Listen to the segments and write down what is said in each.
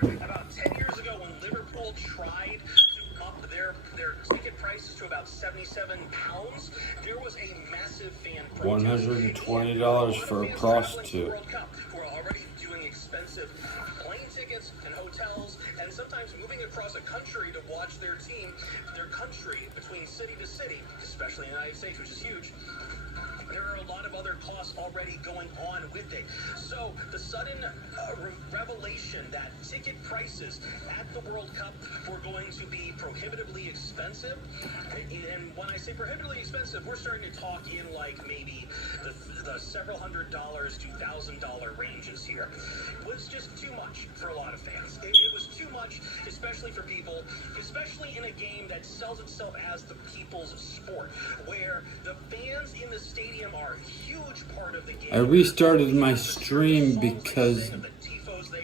here. About 10 years ago, when Liverpool tried to up their ticket prices to about £77, there was a massive fan protest. $120 for a prostitute. World Cup who are already doing expensive plane tickets and hotels, and sometimes moving across a country to watch their team, their country, between city to city, especially in the United States, which is huge. There are a lot of other costs already going on with it. So the sudden revelation that ticket prices at the World Cup were going to be prohibitively expensive, and when I say prohibitively expensive, we're starting to talk in like maybe the several $100s to $1,000 ranges here, was just too much for a lot of fans. It was too much, especially for people, especially in a game that sells itself as the people's sport, where the fans in the stadium are a huge part of the game. I restarted my stream because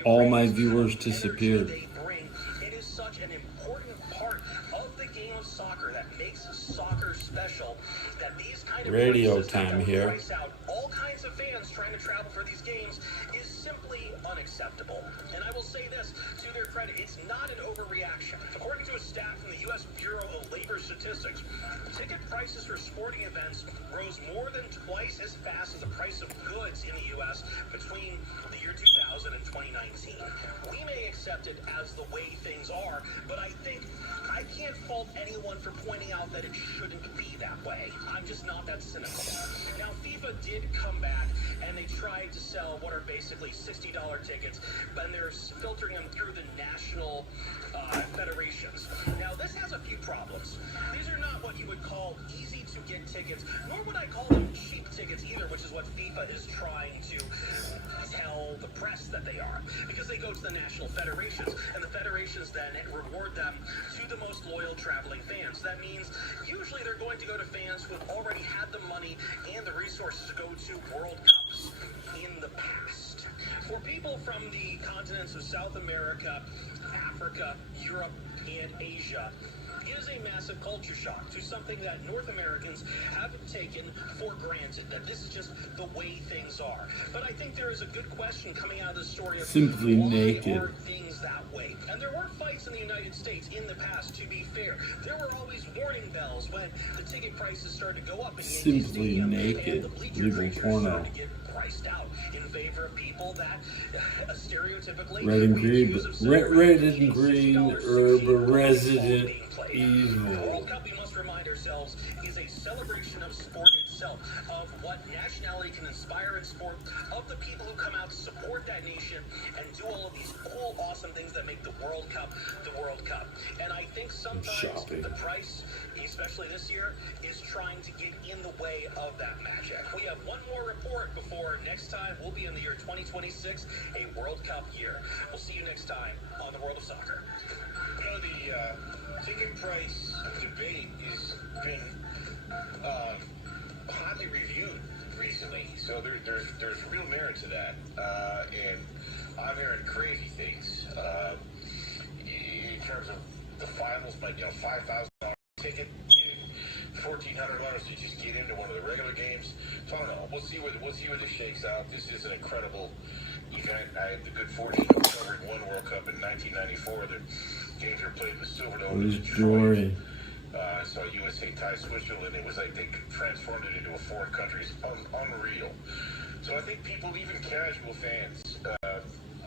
all my viewers disappeared. It is such an important part of the game of soccer that makes soccer special, that these kind of Radio time here. All kinds of fans trying to travel for these games is simply unacceptable. And I will say this, to their credit, it's not an overreaction. According to a stat from the U.S. Bureau of Labor Statistics, ticket prices for sporting events rose more than twice as fast as the price of goods in the U.S. between the year 2000 and 2019. We may accept it as the way things are, but I think I can't fault anyone for pointing out that it shouldn't be that way. I'm just not that cynical. Now, FIFA did come back, and they tried to sell what are basically $60 tickets, and they're filtering them through the national federations. Now, this has a few problems. These are not what you would call easy-to-get tickets, nor would I call them cheap tickets either, which is what FIFA is trying to tell the press that they are, because they go to the national federations, and the federations then reward them to the most loyal traveling fans. That means usually they're going to go to fans who have already had the money and the resources to go to World Cups in the past. For people from the continents of South America, Africa, Europe, and Asia, it is a massive culture shock to something that North Americans haven't taken for granted, that this is just the way things are. But I think there is a good question coming out of this story of Simply why naked. are things that way? And there were fights in the United States in the past, to be fair. There were always warning bells when the ticket prices started to go up in Yankee Simply Stadium, naked. and the bleacher Legal creatures porno. started to get priced out in favor of people that stereotypically Red and would green, use of red and green herb $60 resident being played. The evil. World Cup, we must remind ourselves, is a celebration of sport itself, of what nationality can inspire in sport, of the people who come out to support that nation and do all of these cool, awesome things that make the World Cup the World Cup. And I think sometimes the price, especially this year, is trying to get in the way of that magic. We have one more report before next time. We'll be in the year 2026, a World Cup year. We'll see you next time on The World of Soccer. You know, the ticket price debate has been hotly reviewed recently, so there's real merit to that, and I'm hearing crazy things in terms of the finals, but $5,000 ticket and $1,400 to just get into one of the regular games. So I don't know. We'll see where this shakes out. This is an incredible event. I had the good fortune of covering one World Cup in 1994. The games were played in the Silverdome in Detroit. I saw USA tie Switzerland. It was like they transformed it into a foreign country. It's unreal. So I think people, even casual fans,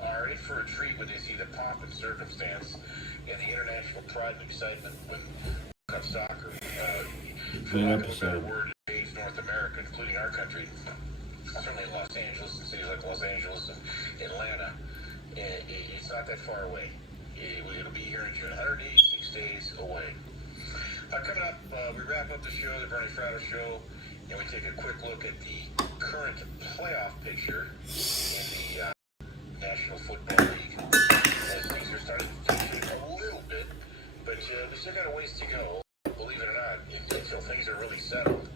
are in for a treat when they see the pomp and circumstance and the international pride and excitement when World Cup soccer, for lack of a better word, invades North America, including our country. Certainly Los Angeles, and cities like Los Angeles and Atlanta. It's not that far away. It'll be here in June, 186 days away. Coming up, we wrap up the show, the Bernie Fratto Show, and we take a quick look at the current playoff picture in the National Football League. Things are starting to take a little bit, but we still got a ways to go, believe it or not, until things are really settled.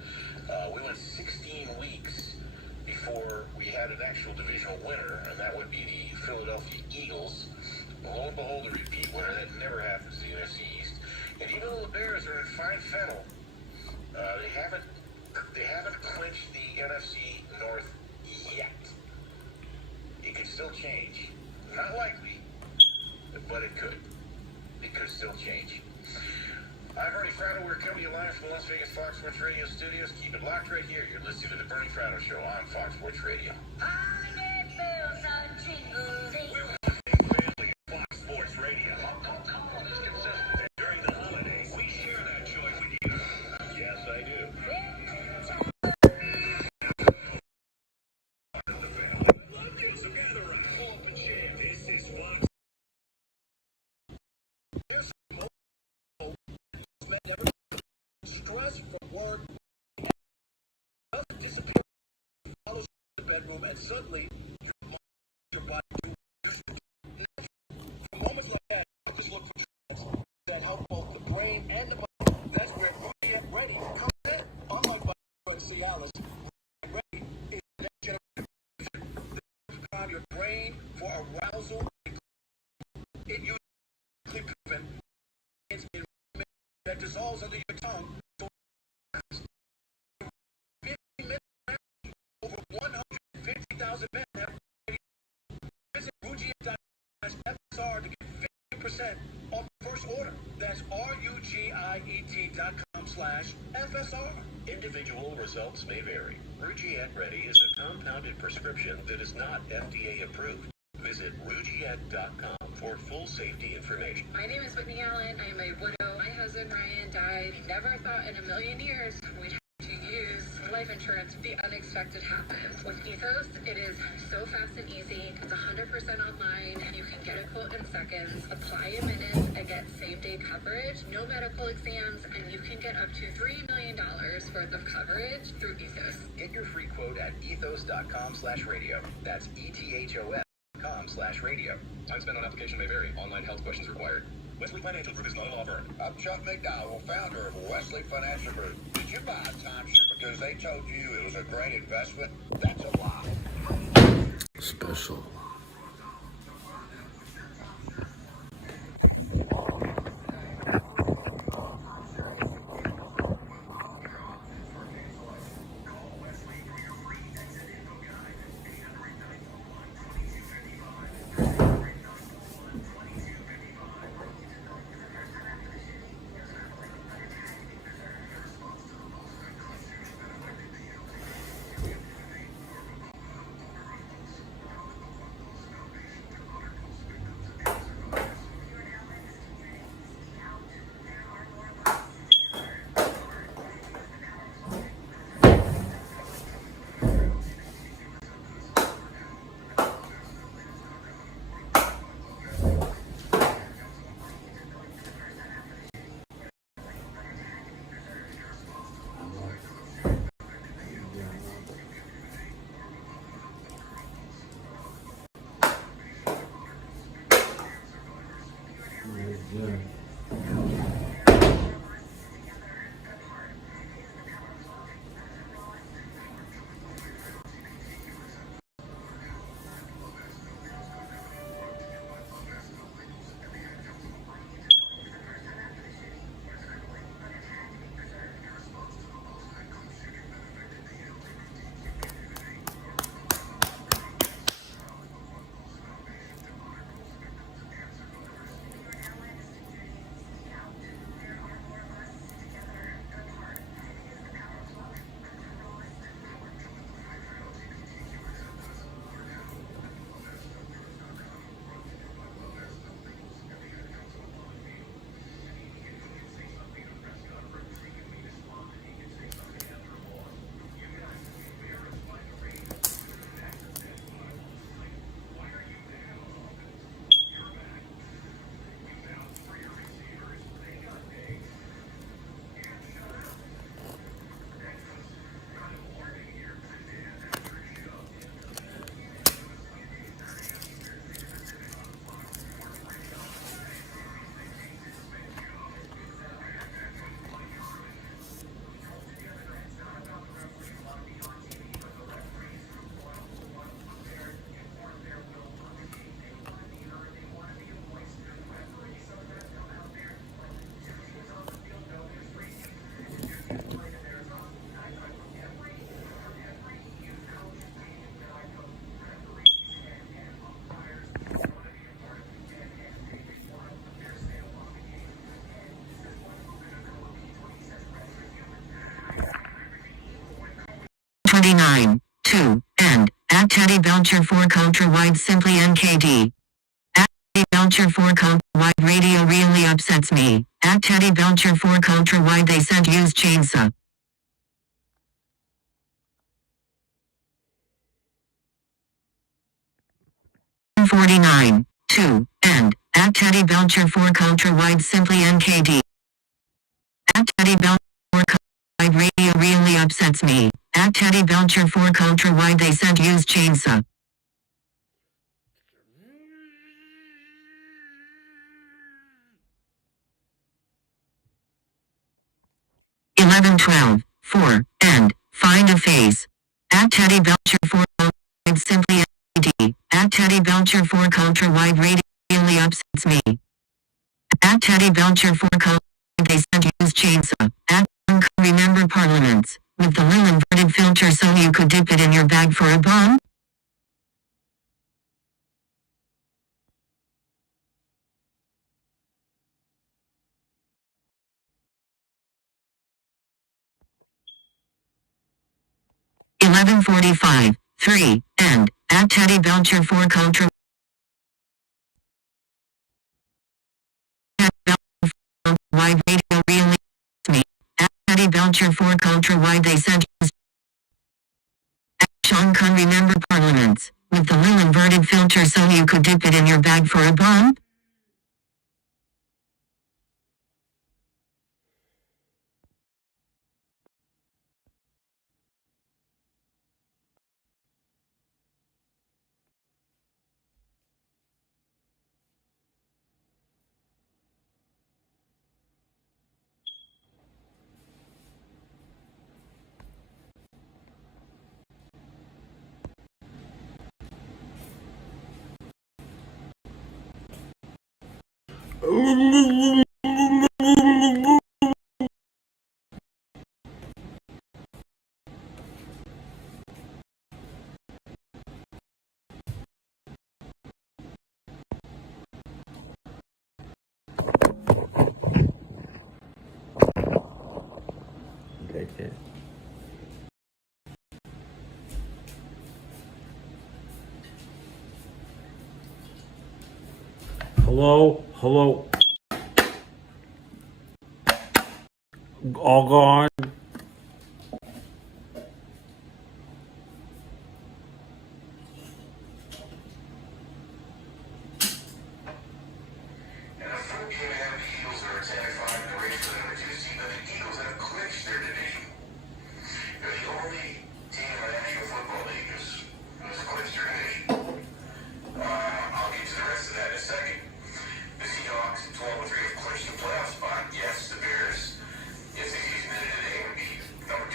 We went 16 weeks before we had an actual divisional winner, and that would be the Philadelphia Eagles. Lo and behold, a repeat winner. That never happens in the NFC East. And even though the Bears are in fine fennel, they haven't clinched the NFC North yet. It could still change. Not likely, but it could. It could still change. I'm Bernie Fratto. We're coming to you live from the Las Vegas Fox Sports Radio studios. Keep it locked right here. You're listening to the Bernie Fratto Show on Fox Sports Radio. Holiday bells on jingles. We're family at Fox Sports Radio. All is consistent. During the holidays, we share that joy with you. Yes, I do. Let's gather around. Pull up a chair. This is Fox. There's stress from work. Doesn't disappear. Follows the bedroom and suddenly your body for moments like that, just look for trends that help both the brain and the body. That's where Get Ready comes in. Unlike by Cialis, Ready is the next generation. Prime your brain for arousal. It usually prevents that dissolves under your tongue. Over 150,000 men have visit Rugiet.FSR to get 50% off the first order. That's RUGIET.com/FSR. Individual results may vary. Rugiet Ready is a compounded prescription that is not FDA approved. Visit Rugiet.com for full safety information. My name is Whitney Allen. I am a widow. My husband Ryan died. Never thought in a million years we'd have to use life insurance. The unexpected happens. With Ethos, it is so fast and easy. It's 100% online. You can get a quote in seconds, apply in minutes, and get same-day coverage, no medical exams, and you can get up to $3 million worth of coverage through Ethos. Get your free quote at ethos.com/radio. That's ETHOS.com/radio. Time spent on application may vary. Online health questions required. Wesley Financial Group is not a law firm. I'm Chuck McDowell, founder of Wesley Financial Group. Did you buy a timeshare because they told you it was a great investment? That's a lie. Special. 29, 2, and, at Teddy Belcher 4 Contra Wide simply NKD. At Teddy Belcher 4 Contra Wide radio really upsets me. At Teddy Belcher 4 Contra Wide they sent use chainsaw. 49, 2, and, at Teddy Belcher 4 Contra Wide simply NKD. At Teddy Belcher 4 Contra Wide radio really upsets me. At Teddy Belcher 4 Contra Wide they sent use chainsaw. 11-12, 4, and, find a face. At Teddy Belcher 4 Contra Wide simply NKD. At Teddy Belcher 4 Contra Wide radio really upsets me. At Teddy Belcher 4 Contra Wide they sent use chainsaw. At remember Parliaments, with the lil inverted filter so you could dip it in your bag for a bomb? $11.45, 3, and, at Teddy Belcher 4 Contra Wide radio really me. At Teddy Belcher 4 Contra Wide they sent use. At Sean Kun remember Parliaments, with the lil inverted filter so you could dip it in your bag for a bomb? Okay. Hello? Hello? All gone?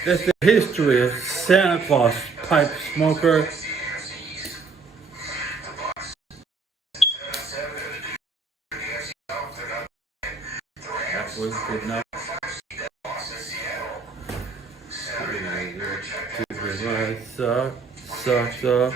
That's the history of Santa Claus pipe smoker. That was good enough. Sucks up.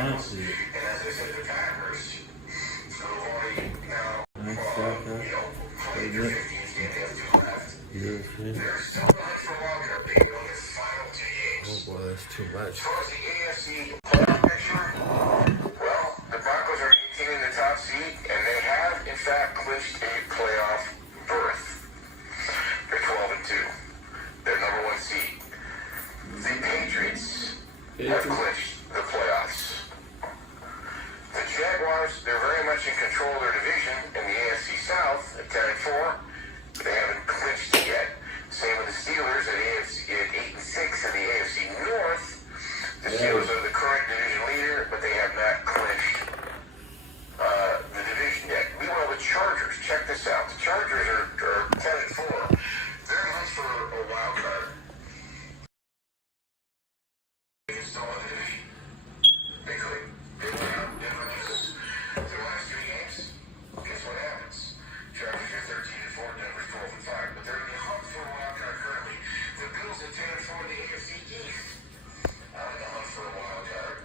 Honestly. Oh boy, that's too much. Well, the Broncos are maintaining the top seed, and they have, in fact, clinched a playoff berth. They're 12-2. They're number one seed. The Patriots have clinched the playoffs. The Jaguars, they're very much in control of their division in the AFC South at 10-4. They haven't clinched it yet. Same with the Steelers at 8-6 in the AFC North. The Steelers are the current division leader, but they have not clinched the division yet. Meanwhile, the Chargers, check this out. The Chargers are 10-4. They're in line for a wild card. They can still win the division. They could. They went out. Denver loses their last 3 games. Guess what happens? Chargers are 13-4. Denver's 12-5. But they're in the hunt for a wild card currently. The Bills at 10-4 in the AFC East. Out in the hunt for a wild card.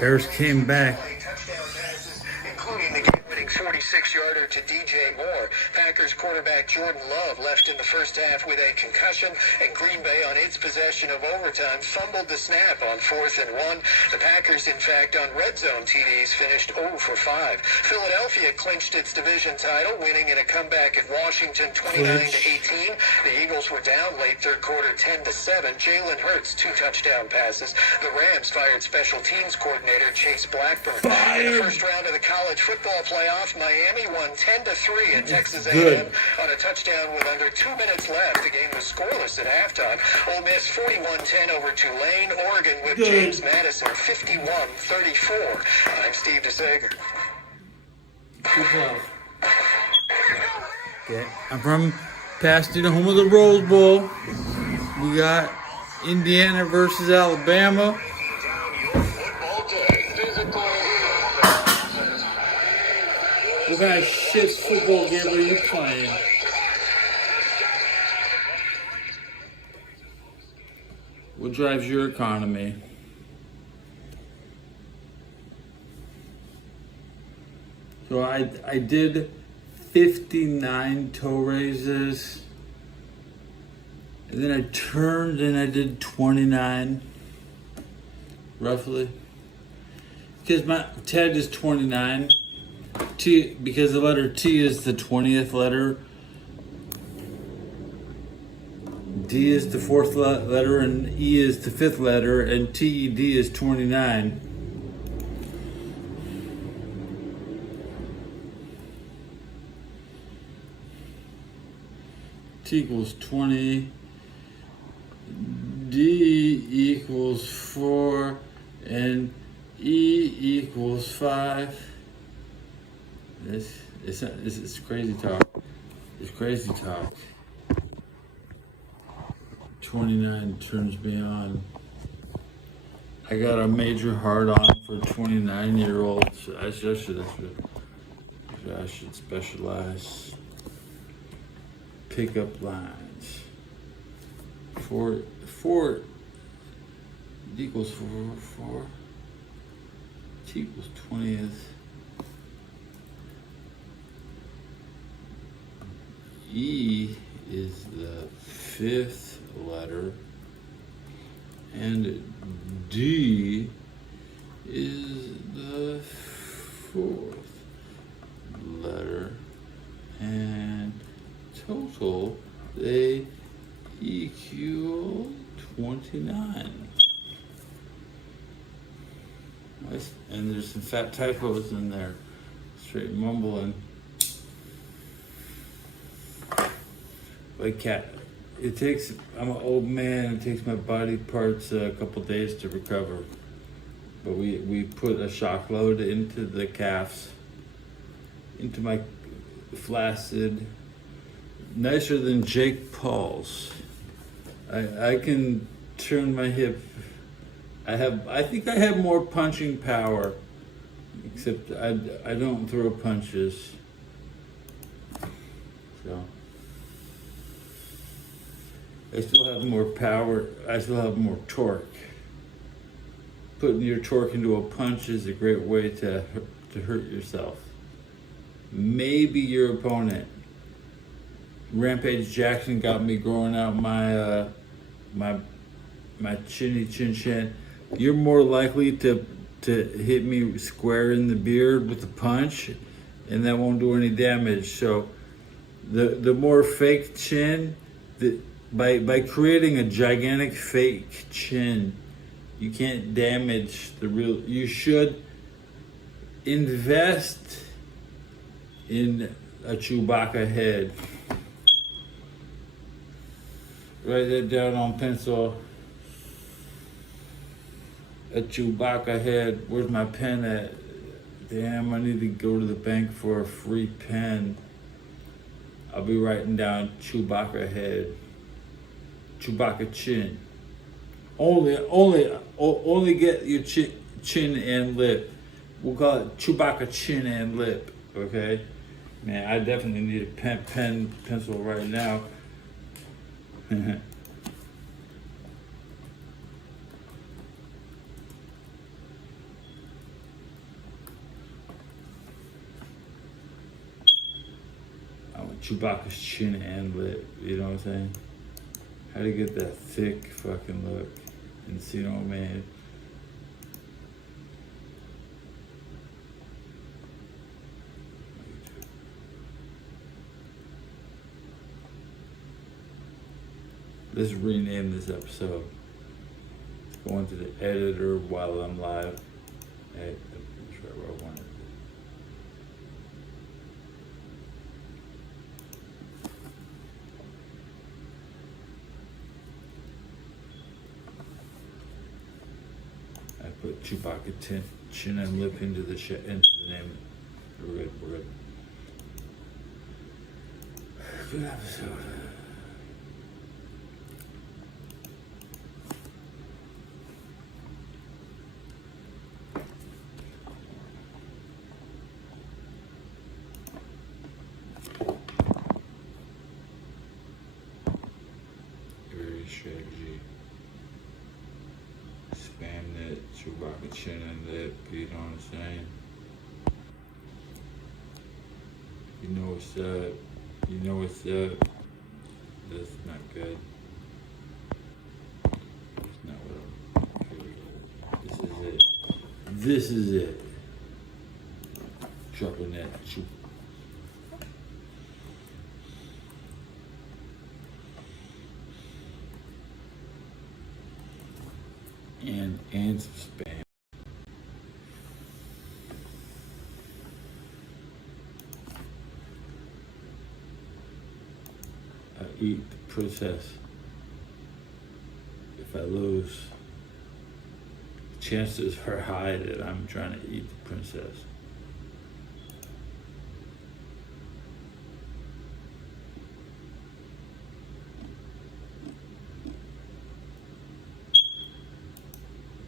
Bears came back. Touchdown passes, including the game-winning 46-yarder to DJ Moore. Packers quarterback Jordan Love left in the first half with a concussion, and Green Bay, on its possession of overtime, fumbled the snap on 4th and 1. The Packers, in fact, on red zone TDs, finished 0 for 5. Philadelphia clinched its division title, winning in a comeback at Washington 29-18. The Eagles were down late third quarter 10-7. Jalen Hurts, 2 touchdown passes. The Rams fired special teams coordinator Chase Blackburn. In the first round of the college football playoff, Miami won 10-3 at Texas A&M on a touchdown with under 2 minutes left. The game was scoreless at halftime. Ole Miss 41-10 over Tulane. Oregon with James Madison 51-34. I'm Steve DeSager. Okay. I'm from Pasadena, home of the Rose Bowl. We got Indiana versus Alabama. What kind of shit football game are you playing? What drives your economy? So I did 59 toe raises, and then I turned and I did 29, roughly. Because my TED is 29. T, because the letter T is the 20th letter, D is the 4th letter, and E is the 5th letter, and TED is 29. T equals 20, D equals 4, and E equals 5. This is crazy talk. It's crazy talk. 29 turns me on. I got a major hard on for 29-year-olds. I should specialize. Pickup lines. 4 equals 4. T equals 20th. E is the 5th letter, and D is the 4th letter, and total they equal 29. Nice. And there's some fat typos in there, straight mumbling. Like cat, I'm an old man, it takes my body parts a couple days to recover. But we put a shock load into the calves, into my flaccid, nicer than Jake Paul's. I can turn my hip. I think I have more punching power, except I don't throw punches. So. I still have more power. I still have more torque. Putting your torque into a punch is a great way to hurt yourself. Maybe your opponent. Rampage Jackson got me growing out my chinny chin. You're more likely to hit me square in the beard with a punch, and that won't do any damage. So the more fake chin, by creating a gigantic fake chin, you can't damage the real. You should invest in a Chewbacca head. Write that down on pencil. A Chewbacca head. Where's my pen at? Damn, I need to go to the bank for a free pen. I'll be writing down Chewbacca head. Chewbacca chin. Only get your chin and lip. We'll call it Chewbacca chin and lip. Okay, man. I definitely need a pencil right now. Chewbacca's chin and lip. You know what I'm saying? How to get that thick fucking look. Encino Man. Let's rename this episode. Go into the editor while I'm live. Hey, that's right where I want it. I put Chewbacca chin and lip into the name. We're good. We're good. Good episode. Strategy. Spam that Chewbacca chin and lip, you know what I'm saying? You know what's up. You know what's up. That's not good. That's not what I'm. This is it. This is it. Dropping that Chew. And some spam. I eat the princess. If I lose, chances are high that I'm trying to eat the princess.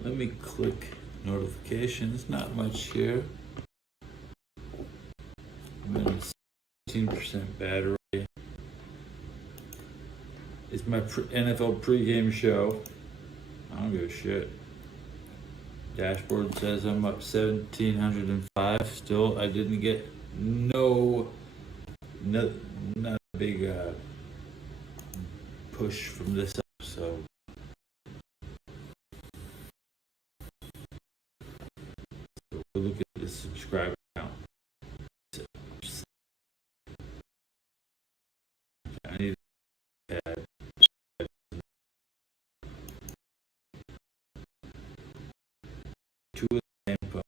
Let me click notifications. Not much here. I'm at a 16% battery. It's my NFL pregame show. I don't give a shit. Dashboard says I'm up 1,705. Still, I didn't get not a big push from this episode. Look at the subscriber count. I need to add two of the input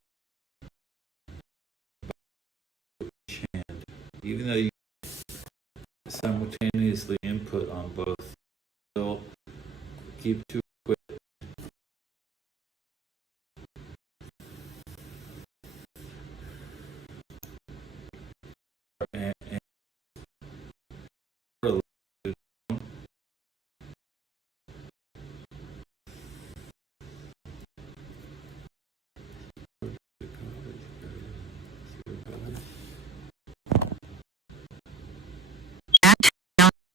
each hand. Even though you simultaneously input on both, still keep two quick. And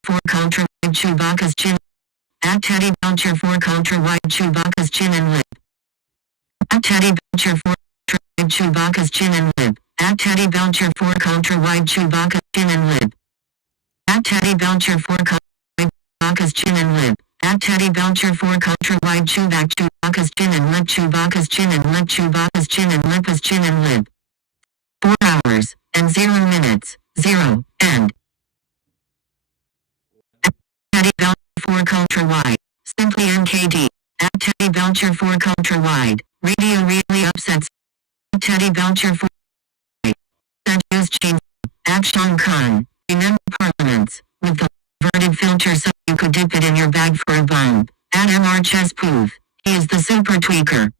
For contra wide Chewbacca's chin. At Teddy Belcher for contra wide Chewbacca's chin and lip. At Teddy Belcher for contra wide Chewbacca's chin and lip. At Teddy Belcher for contra wide Chewbacca's chin and lip. At Teddy Belcher for contra wide Chewbacca's chin and lip. At Teddy Belcher for contra wide Chewbacca's chin and lip. Chewbacca's chin and lip. Chewbacca's chin and lip is chin and lip. 4 hours and 0 minutes. 0 end. Teddy Belcher for contra wide. Simply NKD. At Teddy Belcher for contra wide. Radio really upsets. Teddy Belcher for wide. News change. At Sean Khan. Remember Parliaments. With the inverted filter so you could dip it in your bag for a bump. At MR Chespoof. He is the super tweaker.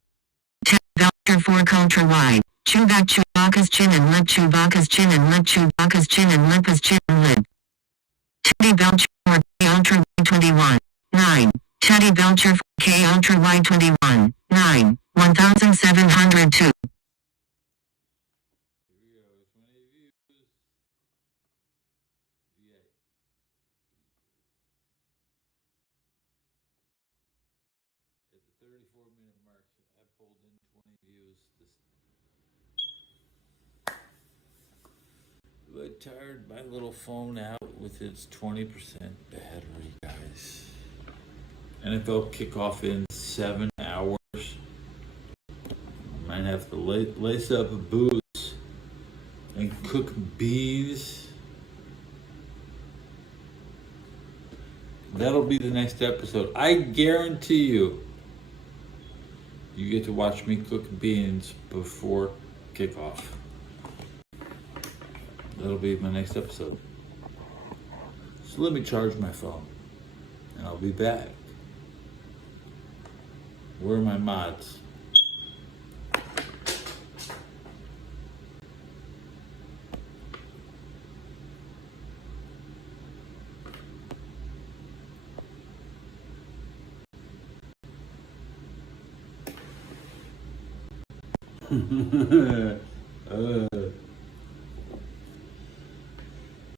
Teddy Belcher for contra wide. Chewbacca's chin and lip. Chewbacca's chin and lip. Chewbacca's chin and lip is chin and lip. Teddy Belcher for K Ultra Y21. 9. Teddy Belcher for K Ultra Y21. 9. 1702. At the 34-minute mark, I pulled in 20 views. I tired my little phone out with its 20% battery, guys. NFL kickoff in 7 hours. Might have to lace up boots and cook beans. That'll be the next episode. I guarantee you, you get to watch me cook beans before kickoff. That'll be my next episode. So let me charge my phone, and I'll be back. Where are my mods?